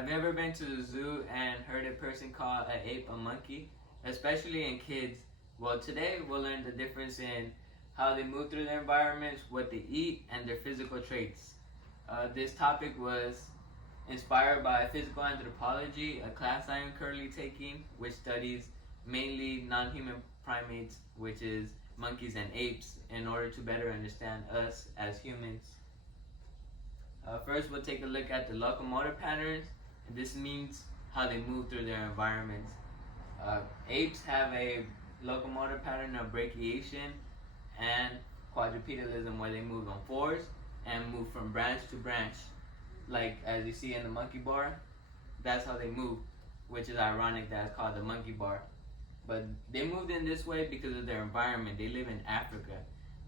Have you ever been to the zoo and heard a person call an ape a monkey? Especially in kids. Well, today we'll learn the difference in how they move through their environments, what they eat, and their physical traits. This topic was inspired by physical anthropology, a class I am currently taking, which studies mainly non human primates, which is monkeys and apes, in order to better understand us as humans. First, we'll take a look at the locomotor patterns. This means how they move through their environments. Apes have a locomotor pattern of brachiation and quadrupedalism, where they move on fours and move from branch to branch, like as you see in the monkey bar. That's how they move, which is ironic that it's called the monkey bar. But they moved in this way because of their environment. They live in Africa,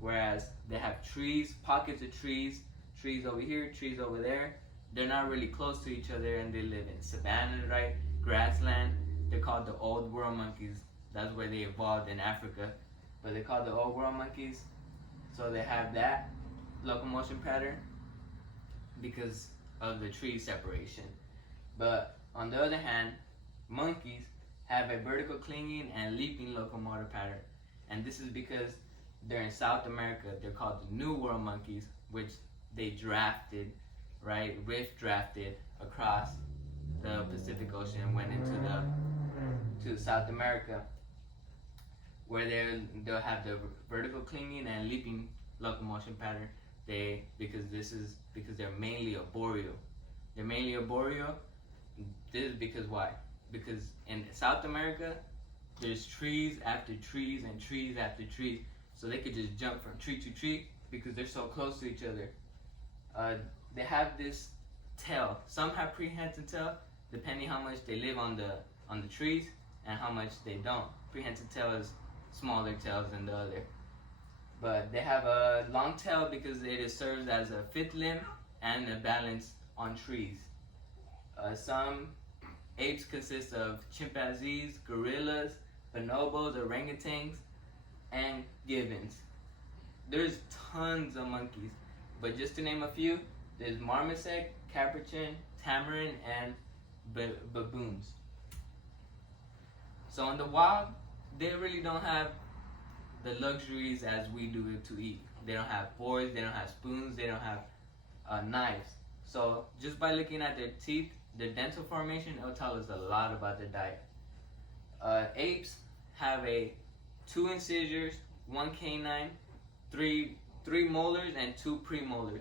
whereas they have trees, pockets of trees, trees over here, trees over there. They're not really close to each other, and they live in savanna, right? Grassland. They're called the old world monkeys. That's where they evolved in Africa. But they're called the old world monkeys. So they have that locomotion pattern because of the tree separation. But on the other hand, monkeys have a vertical clinging and leaping locomotor pattern. And this is because they're in South America. They're called the New World monkeys, which they drafted, right? Rift drafted across the Pacific Ocean and went to South America, where they'll have the vertical clinging and leaping locomotion pattern. Because they're mainly arboreal. They're mainly arboreal. This is because why? Because in South America, there's trees after trees and trees after trees, so they could just jump from tree to tree because they're so close to each other. They have this tail. Some have prehensile tail, depending how much they live on the trees and how much they don't. Prehensile tail is smaller tails than the other. But they have a long tail because it serves as a fifth limb and a balance on trees. Some apes consist of chimpanzees, gorillas, bonobos, orangutans, and gibbons. There's tons of monkeys, but just to name a few, there's marmoset, capuchin, tamarin, and baboons. So in the wild, they really don't have the luxuries as we do to eat. They don't have forks, they don't have spoons, they don't have knives. So just by looking at their teeth, their dental formation, it'll tell us a lot about their diet. Apes have 2 incisors, 1 canine, 3 molars, and 2 premolars,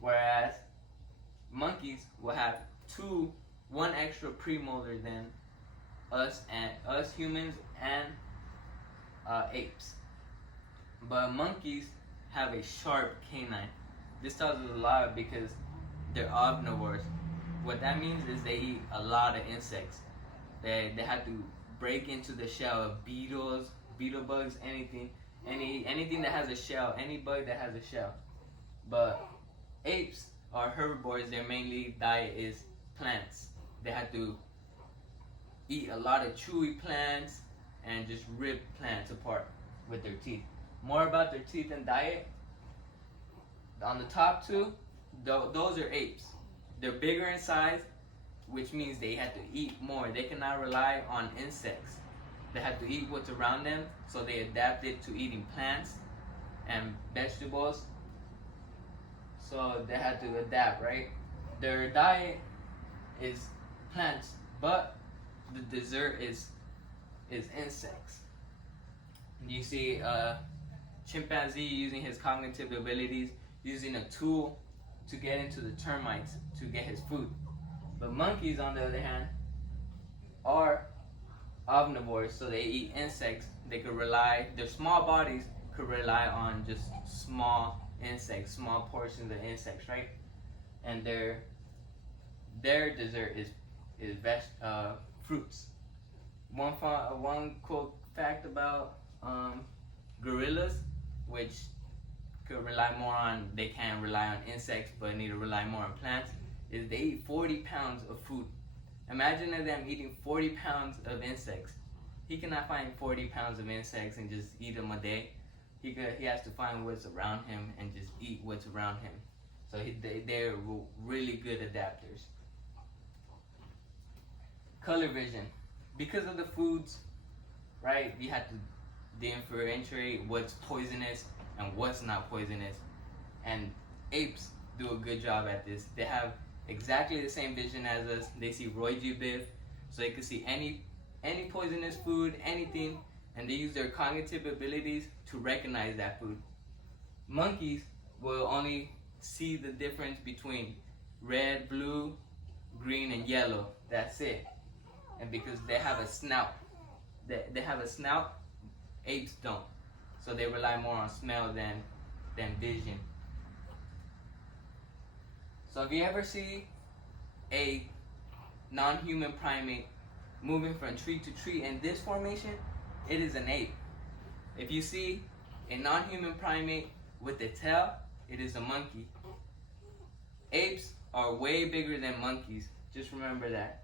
whereas monkeys will have 1 extra premolar than us humans and apes. But monkeys have a sharp canine. This tells us a lot because they're omnivores. What that means is they eat a lot of insects. They have to break into the shell of beetles, beetle bugs, anything that has a shell, any bug that has a shell. But apes are herbivores. Their mainly diet is plants. They have to eat a lot of chewy plants and just rip plants apart with their teeth. More about their teeth and diet. On the top 2, those are apes. They're bigger in size, which means they have to eat more. They cannot rely on insects. They have to eat what's around them, so they adapted to eating plants and vegetables. So they had to adapt, right? Their diet is plants, but the dessert is insects. You see a chimpanzee using his cognitive abilities, using a tool to get into the termites to get his food. But monkeys, on the other hand, are omnivores, so they eat insects. Their small bodies could rely on just small insects, small portions of insects, right? And their dessert is fruits. One cool fact about gorillas, which they can't rely on insects, but need to rely more on plants, is they eat 40 pounds of food. Imagine them eating 40 pounds of insects. He cannot find 40 pounds of insects and just eat them a day. He has to find what's around him and just eat what's around him. So they're really good adapters. color vision. Because of the foods, right, you have to differentiate what's poisonous and what's not poisonous. And apes do a good job at this. They have exactly the same vision as us. They see Roy G. Biv, so they can see any poisonous food, anything, and they use their cognitive abilities to recognize that food. Monkeys will only see the difference between red, blue, green, and yellow. That's it. And because they have a snout, apes don't. So they rely more on smell than vision. So if you ever see a non-human primate moving from tree to tree in this formation, it is an ape. If you see a non-human primate with a tail, it is a monkey. Apes are way bigger than monkeys. Just remember that.